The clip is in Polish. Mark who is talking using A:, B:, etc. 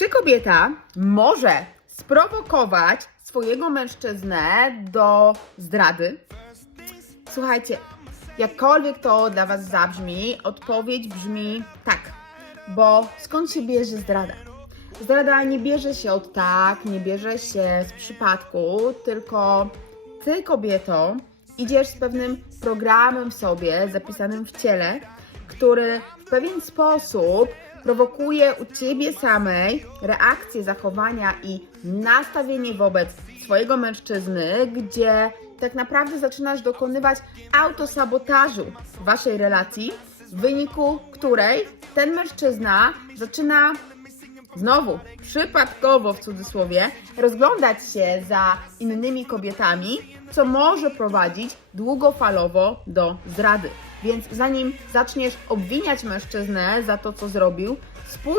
A: Czy kobieta może sprowokować swojego mężczyznę do zdrady? Słuchajcie, jakkolwiek to dla Was zabrzmi, odpowiedź brzmi tak, bo skąd się bierze zdrada? Zdrada nie bierze się od tak, nie bierze się z przypadku, tylko Ty, kobieto, idziesz z pewnym programem w sobie, zapisanym w ciele, który w pewien sposób prowokuje u ciebie samej reakcje, zachowania i nastawienie wobec swojego mężczyzny, gdzie tak naprawdę zaczynasz dokonywać autosabotażu waszej relacji, w wyniku której ten mężczyzna zaczyna znowu przypadkowo w cudzysłowie rozglądać się za innymi kobietami, co może prowadzić długofalowo do zdrady. Więc zanim zaczniesz obwiniać mężczyznę za to, co zrobił, spójrz